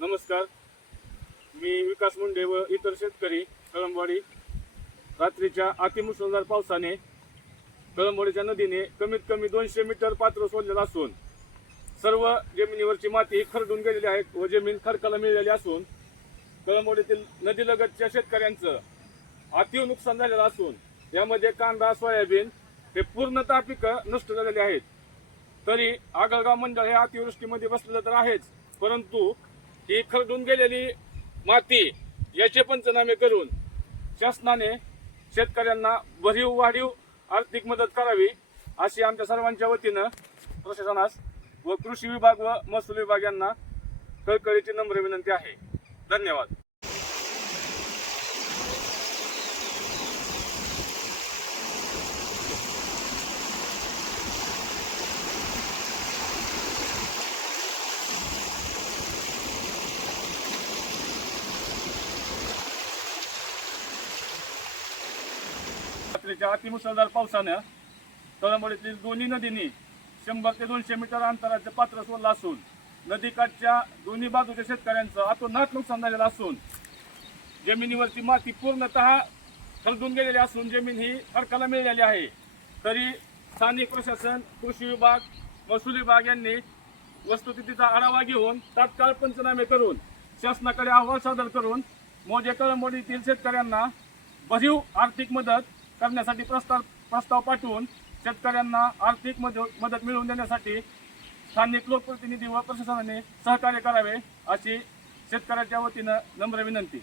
नमस्कार. मी विकास मुंडे व इतर शेतकरी कळंबवाडी रात्रीच्या अतिमुसळधार पावसाने कळंबवाडीच्या नदीने कमीत कमी दोनशे मीटर पात्र सोडलेलं असून सर्व जमिनीवरची माती ही खरडून गेलेली आहे व जमीन खडकाला मिळलेली असून कळंबवाडीतील नदीलगतच्या शेतकऱ्यांचं अतिव नुकसान झालेलं असून यामध्ये कांदा सोयाबीन हे पूर्णतः पिकं नष्ट झालेली आहेत. तरी आगळगाव मंडळ हे अतिवृष्टीमध्ये बसलेलं तर आहेच परंतु ही खरडून गेलेली माती याचे पंचनामे करून शासनाने शेतकऱ्यांना भरीव वाढीव आर्थिक मदत करावी अशी आमच्या सर्वांच्या वतीनं प्रशासनास व कृषी विभाग व महसूल विभाग यांना कळकळीची नम्र विनंती आहे. धन्यवाद. रात्रीच्या अतिमुसळधार पावसानं कळंबडीतील दोन्ही नदींनी शंभर ते दोनशे मीटर अंतराचे पात्र सोडलं असून नदीकाठच्या दोन्ही बाजूच्या शेतकऱ्यांचं अतोनात नुकसान झालेलं असून जमिनीवरची माती पूर्णतः खरदून गेलेली असून जमीन ही खडकाला मिळालेली आहे. तरी स्थानिक प्रशासन कृषी विभाग महसूल विभाग यांनी वस्तुस्थितीचा आढावा घेऊन तात्काळ पंचनामे करून शासनाकडे अहवाल सादर करून मोजे कळंबोडीतील शेतकऱ्यांना भरीव आर्थिक मदत करण्यासाठी प्रस्ताव प्रस्ताव पाठवून शेतकऱ्यांना आर्थिक मदत मदत मिळवून देण्यासाठी स्थानिक लोकप्रतिनिधी व प्रशासनाने सहकार्य करावे अशी शेतकऱ्याच्या वतीनं नम्र विनंती.